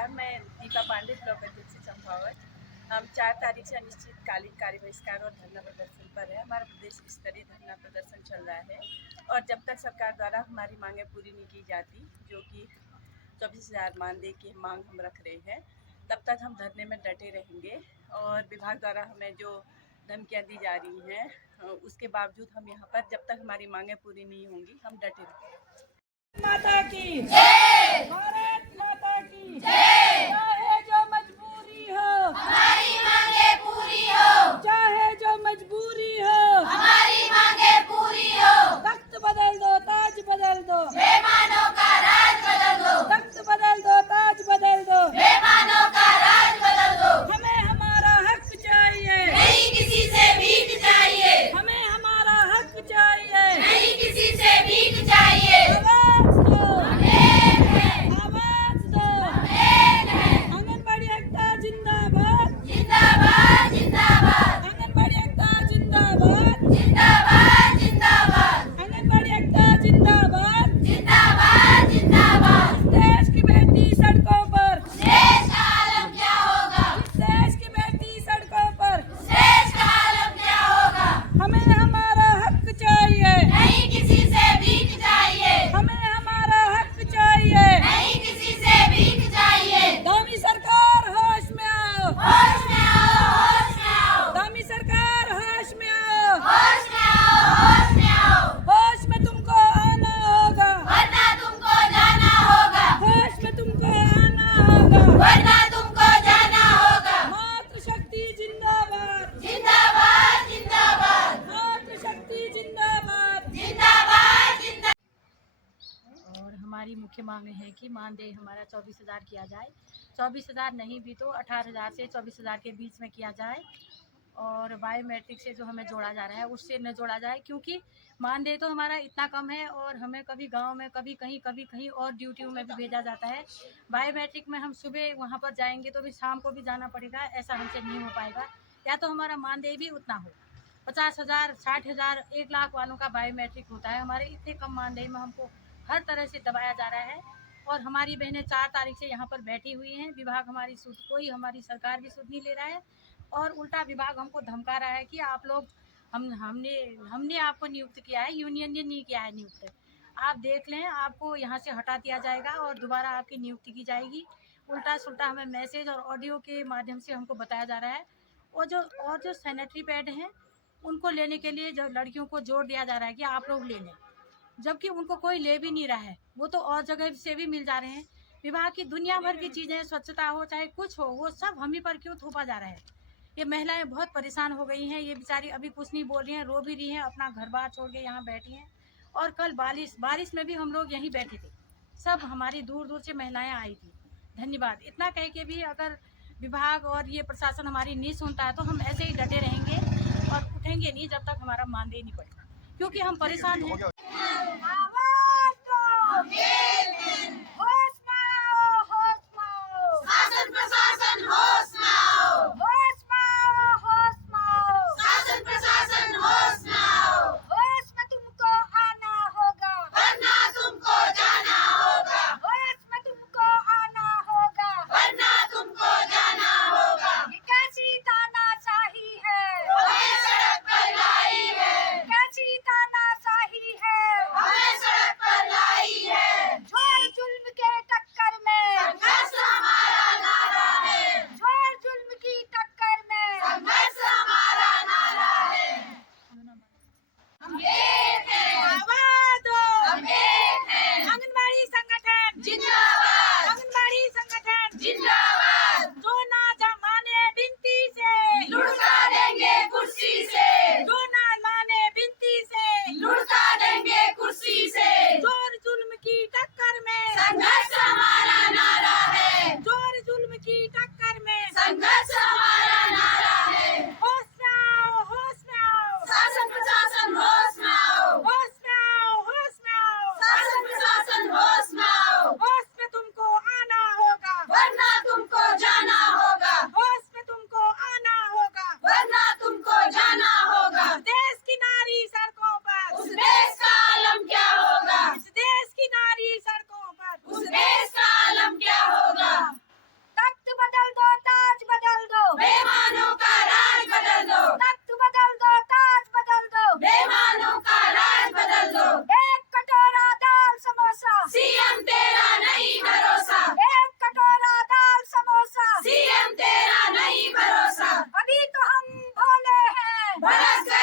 नमस्कार, मैं दीपा पांडे, ब्लॉक अध्यक्ष चंपावत। हम 4 तारीख से अनिश्चितकालीन कार्य बहिष्कार और धरना प्रदर्शन पर है। हमारा प्रदेश स्तरीय धरना प्रदर्शन चल रहा है और जब तक सरकार द्वारा हमारी मांगें पूरी नहीं की जाती, जो कि 24,000 मानदेय की मांग हम रख रहे हैं, तब तक हम धरने में डटे रहेंगे। और विभाग द्वारा हमें जो धमकियाँ दी जा रही हैं, उसके बावजूद हम यहाँ पर जब तक हमारी मांगें पूरी नहीं होंगी, हम डटे रहेंगे। माता की जय, भारत माता की जय। चाहे जो मजबूरी हो हमारी मांगे पूरी हो, चाहे जो मजबूरी हो हमारी मांगे पूरी हो। तख्त बदल दो, ताज बदल दो, बेईमानों का राज बदल दो, तख्त बदल दो, ताज बदल दो, बेईमानों का राज बदल दो। हमें हमारा हक चाहिए, नहीं किसी से भीख चाहिए, हमें हमारा हक चाहिए, नहीं किसी से भीख चाहिए। आवाज दो, हम एक हैं, आवाज दो, हम एक हैं। आंगनबाड़ी एकता जिंदाबाद, जिंदाबाद जिंदाबाद, आंगनबाड़ी एकता जिंदाबाद, जिंदाबाद जिंदाबाद, आंगनबाड़ी एकता जिंदाबाद। जिंदाबाद जिंदाबाद। देश की बेटी सड़कों पर, देश का आलम क्या होगा, देश की बेटी सड़कों पर, देश का आलम क्या होगा। हमें हमारा हक चाहिए, नहीं किसी से भीख चाहिए, हमें हमारा हक चाहिए। नहीं किसी से भीख चाहिए। दामी सरकार होश में आओ, होश में आओ, होश में आओ, दामी सरकार होश में आओ, होश में आओ, होश में आओ। होश में तुमको आना होगा, वरना तुमको जाना होगा, होश में तुमको आना होगा। वरना तुमको जाना होगा। मातृशक्ति जिंदाबाद, जिंदाबाद जिंदाबाद, मातृशक्ति जिंदाबाद। जिंदाबाद जिंदाबाद। और हमारी मुख्य मांग है कि मानदेय हमारा 24,000 किया जाए। 24,000 नहीं भी तो 18,000 से 24,000 के बीच में किया जाए। और बायोमेट्रिक से जो हमें जोड़ा जा रहा है उससे न जोड़ा जाए, क्योंकि मानदेय तो हमारा इतना कम है और हमें कभी गांव में कभी कहीं और ड्यूटियों में भी भेजा जाता है। बायोमेट्रिक में हम सुबह वहां पर जाएंगे तो भी शाम को भी जाना पड़ेगा, ऐसा हमसे नहीं हो पाएगा। या तो हमारा मानदेय भी उतना हो, 50,000, 60,000, 1 लाख वालों का बायोमेट्रिक होता है। हमारे इतने कम मानदेय में हमको हर तरह से दबाया जा रहा है। और हमारी बहनें 4 तारीख से यहाँ पर बैठी हुई हैं। विभाग हमारी सुध, कोई हमारी सरकार भी सुध नहीं ले रहा है और उल्टा विभाग हमको धमका रहा है कि आप लोग हमने आपको नियुक्त किया है, यूनियन ने नहीं किया है नियुक्त। आप देख लें, आपको यहाँ से हटा दिया जाएगा और दोबारा आपकी नियुक्ति की जाएगी। उल्टा सुल्टा हमें मैसेज और ऑडियो के माध्यम से हमको बताया जा रहा है। और जो सैनिटरी पैड हैं उनको लेने के लिए जो लड़कियों को जोर दिया जा रहा है कि आप लोग ले लें, जबकि उनको कोई ले भी नहीं रहा है। वो तो और जगह से भी मिल जा रहे हैं। विभाग की दुनिया भर की चीज़ें, स्वच्छता हो चाहे कुछ हो, वो सब हम ही पर क्यों थोपा जा रहा है। ये महिलाएं बहुत परेशान हो गई हैं। ये बेचारी अभी कुछ नहीं बोल रही हैं, रो भी रही हैं, अपना घर बार छोड़ के यहाँ बैठी हैं। और कल बारिश में भी हम लोग यहीं बैठे थे, सब हमारी दूर दूर से महिलाएं आई थी। धन्यवाद। इतना कह के भी अगर विभाग और ये प्रशासन हमारी नहीं सुनता है तो हम ऐसे ही डटे रहेंगे और उठेंगे नहीं जब तक हमारा मानदेय नहीं पड़ेगा, क्योंकि हम परेशान हैं। आवाज दो, होश में आओ, होश में आओ, शासन प्रशासन होश में आओ, होश में आओ, होश में आओ, शासन प्रशासन होश में आओ। होश में तुमको आना होगा, वरना तुमको जाना होगा, होश में तुमको आना होगा। वरना तुमको जाना होगा। ये कैसी तानाशाही है, हमें सड़क पर लाई है, कैसी तानाशाही है। हमें सड़क पर लाई है। छोड़ बरस